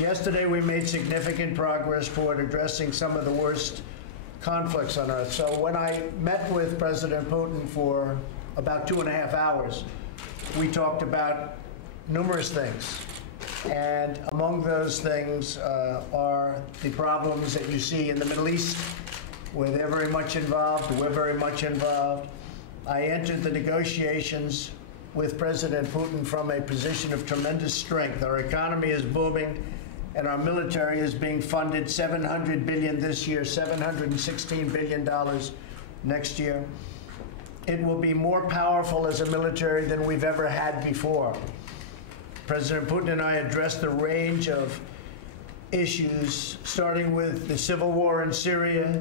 Yesterday, we made significant progress toward addressing some of the worst conflicts on Earth. So when I met with President Putin for about 2.5 hours, we talked about numerous things. And among those things are the problems that you see in the Middle East, where they're very much involved, we're very much involved. I entered the negotiations with President Putin from a position of tremendous strength. Our economy is booming, and our military is being funded $700 billion this year, $716 billion next year. It will be more powerful as a military than we've ever had before. President Putin and I addressed a range of issues, starting with the civil war in Syria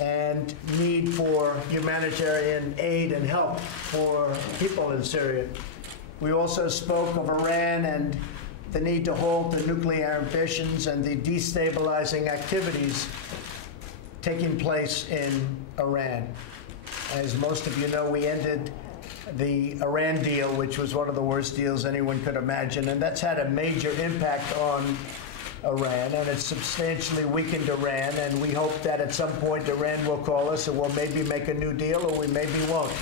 and need for humanitarian aid and help for people in Syria. We also spoke of Iran and the need to halt the nuclear ambitions and the destabilizing activities taking place in Iran. As most of you know, we ended the Iran deal, which was one of the worst deals anyone could imagine, and that's had a major impact on Iran, and it's substantially weakened Iran, and we hope that at some point Iran will call us and we'll maybe make a new deal, or we maybe won't.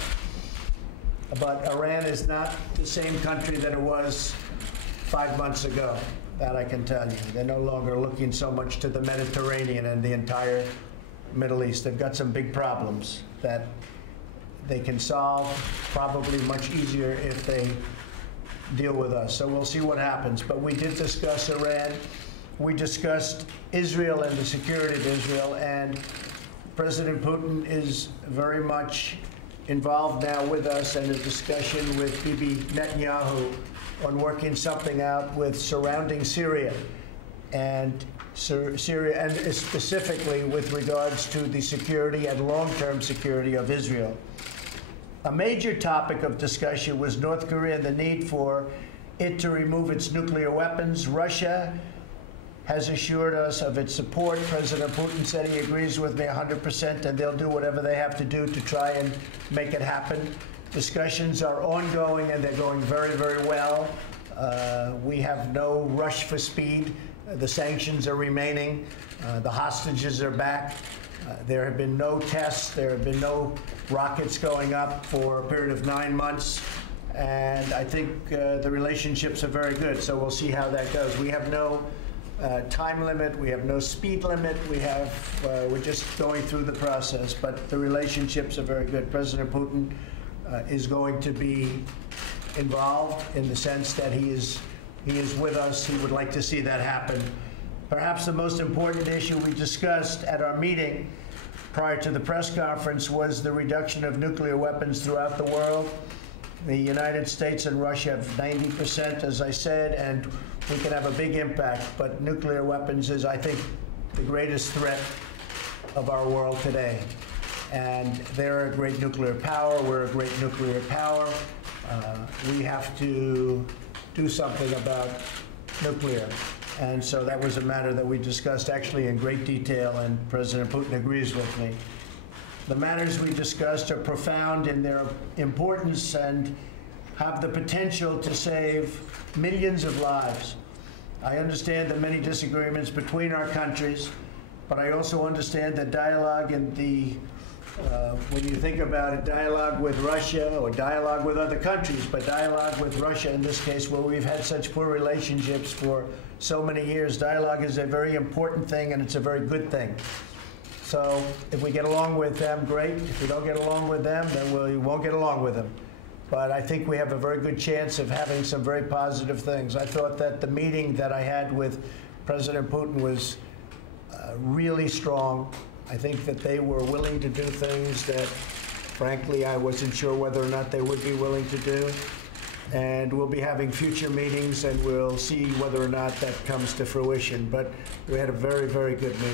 But Iran is not the same country that it was 5 months ago, that I can tell you. They're no longer looking so much to the Mediterranean and the entire Middle East. They've got some big problems that they can solve probably much easier if they deal with us. So we'll see what happens. But we did discuss Iran. We discussed Israel and the security of Israel, and President Putin is very much involved now with us in a discussion with Bibi Netanyahu on working something out with surrounding Syria and specifically with regards to the security and long-term security of Israel. A major topic of discussion was North Korea and the need for it to remove its nuclear weapons. Russia has assured us of its support. President Putin said he agrees with me 100%, and they'll do whatever they have to do to try and make it happen. Discussions are ongoing, and they're going very, very well. We have no rush for speed. The sanctions are remaining. The hostages are back. There have been no tests. There have been no rockets going up for a period of 9 months. And I think the relationships are very good. So we'll see how that goes. We have no time limit. We have no speed limit. We're just going through the process. But the relationships are very good. President Putin is going to be involved in the sense that he is with us. He would like to see that happen. Perhaps the most important issue we discussed at our meeting prior to the press conference was the reduction of nuclear weapons throughout the world. The United States and Russia have 90%, as I said, and we can have a big impact. But nuclear weapons is, I think, the greatest threat of our world today. And they're a great nuclear power. We're a great nuclear power. We have to do something about nuclear. And so that was a matter that we discussed actually in great detail, and President Putin agrees with me. The matters we discussed are profound in their importance and have the potential to save millions of lives. I understand the many disagreements between our countries, but I also understand that dialogue in the when you think about it, dialogue with Russia or dialogue with other countries, but dialogue with Russia in this case, where we've had such poor relationships for so many years, dialogue is a very important thing, and it's a very good thing. So if we get along with them, great. If we don't get along with them, then we won't get along with them. But I think we have a very good chance of having some very positive things. I thought that the meeting that I had with President Putin was really strong. I think that they were willing to do things that, frankly, I wasn't sure whether or not they would be willing to do. And we'll be having future meetings, and we'll see whether or not that comes to fruition. But we had a very, very good meeting.